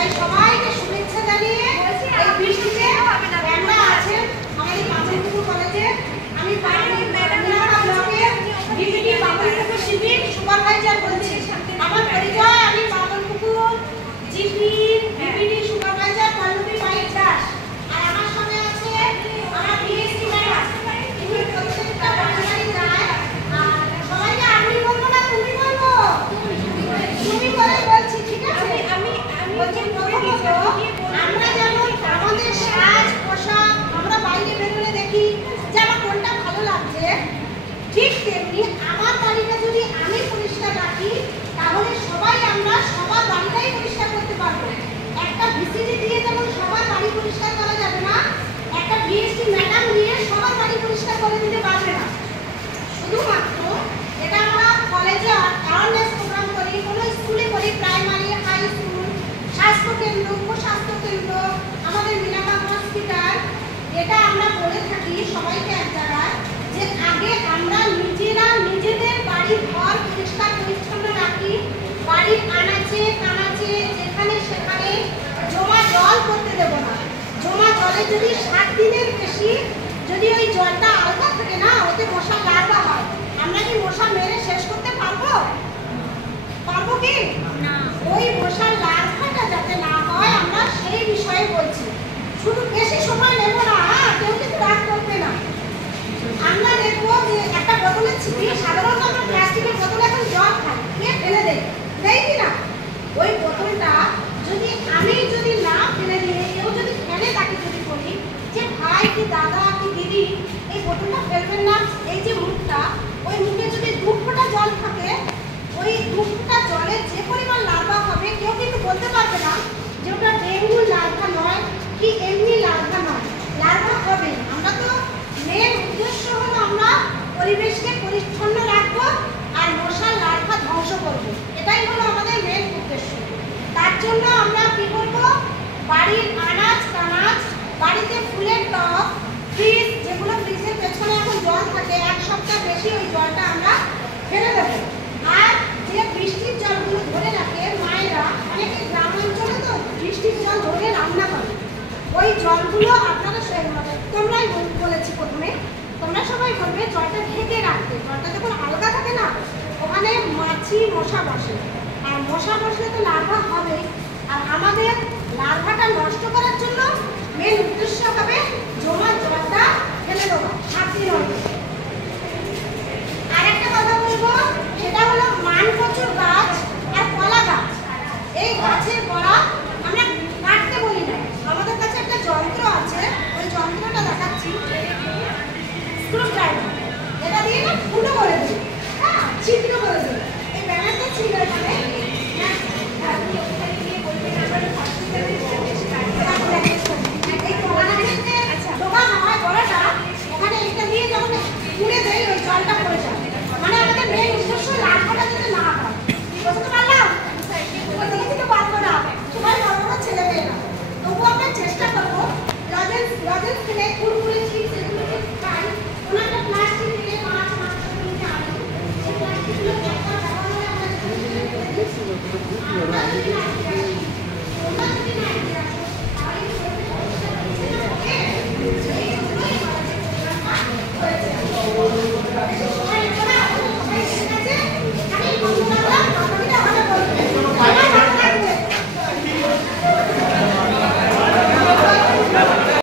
তাই সবাইকে শুভেচ্ছা জানিয়ে এই বৃষ্টিতে আমরা আছেন আমাদের বামনপুকুর কলেজে। আমি ব্লকের বিপিডি বামনপুকুর শিবির সুপারভাইজার বলছি। আমার পরিচয়, আমি Bamanpukur GP BPD supervisor Pallabi Paik Das. আর আমার সঙ্গে আছে আমার বিএসসি ম্যাডাম। তিনি প্রত্যেকটা বাড়ি যায় আর সবাইকে আমি বলবো না তুমি বলবো, তুমি করে বলছি, ঠিক আছে? আমি বলছি প্রথমত আমরা যেমন আমাদের সাজ পোশাক আমরা বাইরে বেরোলে দেখি যে আমার কোনটা ভালো লাগছে, ঠিক তেমনি আমার বাড়িটা যদি আমি পরিষ্কার রাখি তাহলে সবাই আমরা সবার বাড়িটাই পরিষ্কার করতে পারবো। একটা ভিসিডি দিয়ে যেমন সবার বাড়ি পরিষ্কার করা যাবে না, একটা বিএসসি ম্যাডাম দিয়ে সবার বাড়ি পরিষ্কার করে দিতে পারবে না। শুধুমাত্র এটা আমরা কলেজে অ্যাওয়ারনেস প্রোগ্রাম করি, কোনো স্কুলে করি, প্রাইমারি, হাই স্কুল, স্বাস্থ্যকেন্দ্র, উপস্বাস্থ্যকেন্দ্র, আমাদের মিনাবাগ হসপিটাল, এটা আমরা বলে থাকি সবাইকে এক জায়গায় যে আগে আমরা নিজেরা নিজেদের বাড়ির ঘর পরিষ্কার পরিচ্ছন্ন রাখি। বাড়ির আনাচে কানাচে যেখানে সেখানে জমা জল করতে দেবো না। জমা জলে যদি 7 দিনের বেশি যদি ওই জলটা আলগা থাকে না, ওতে মশা লার্ভা হয়। আমরা কি মশা মেরে শেষ করতে পারবো? পারবো কি না? ওই মশার লার্ভাটা যাতে না হয় আমরা সেই বিষয়ে বলছি। শুধু বেশি সময় নেব না, কেউ কিন্তু রাগ করবে না। আমরা দেখবো যে একটা বোতলের ছিপি, সাধারণত আমরা প্লাস্টিকের বোতলে এখন জল খাই, খেয়ে ফেলে দেয়, দেয় কি না? ওই বোতলটা আমি যদি না ফেলে দিয়ে কেউ যদি ফেলে তাকে যদি বলি যে ভাই কি দাদা কি দিদি এই বোতলটা ফেলবেন না, এই যে মুখটা, ওই মুখে যদি 2 ফোঁটা জল থাকে, ওই 2 ফোঁটা জলে যে পরিমাণ লার্ভা হবে কেউ কিন্তু বলতে পারবে না যে ওটা ডেঙ্গু লার্ভা নয় কি এমনি লার্ভা নয়, লার্ভা হবে। আমরা তো মেন উদ্দেশ্য হলো আমরা পরিবেশকে পরিচ্ছন্ন রাখবো আর মশার লার্ভা ধ্বংস করবো, এটাই হলো আমাদের মেন উদ্দেশ্য। তার জন্য আমরা কি করবো, বাড়ির আনাজ কানাজ, বাড়িতে ফুলের টব, ফ্রিজ, যেগুলো ফ্রিজের পেছনে এখন জল থাকে 1 সপ্তাহ বেশি, ওই জলটা আমরা ফেলে দেবো। আর যে বৃষ্টির জলগুলো ধরে রাখে মায়েরা, অনেকে গ্রাম অঞ্চলে তো বৃষ্টির জল ধরে রান্না করে, ওই জলগুলো আপনারা তোমরাই বলেছি প্রথমে, তোমরা সবাই বলবে জলটা ঢেকে রাখতে। জলটা যখন আলগা থাকে না, ওখানে মাছি মশা বসে, আর মশা বসলে তো লার্ভা হবে। আর আমাদের লার্ভাটা নষ্ট করার জন্য মেন উদ্দেশ্য হবে জমা জলটা ফেলে দেওয়া 7 দিন হবে। আর একটা কথা বলবো, সেটা হলো মানকচুর গাছ আর কলা গাছ। এই গাছের গোড়া আমরা কাটতে বলি না, আমাদের কাছে একটা যন্ত্র আছে, ওই যন্ত্রটা দেখাচ্ছি, স্ক্রু ড্রাইভার, এটা দিয়ে না ফুটো করে দিই, হ্যাঁ ছিদ্র করে দিই। এই ব্যানারটা ছিল এখানে, এই কলাগাছের যে দোকান হয় গোড়াটা, ওখানে এটা দিয়ে যখন পুড়ে দেয় ওই জলটা পড়ে যায়। মানে আমাদের মেন উদ্দেশ্য লার্ভাটা যাতে না হয়। বুঝতে পারলাম? তো পারবো না, সবাই বড় বড় ছেলে মেয়েরা, তবুও আমরা চেষ্টা করবো লজেন্স কিনে কুড়কুড়ে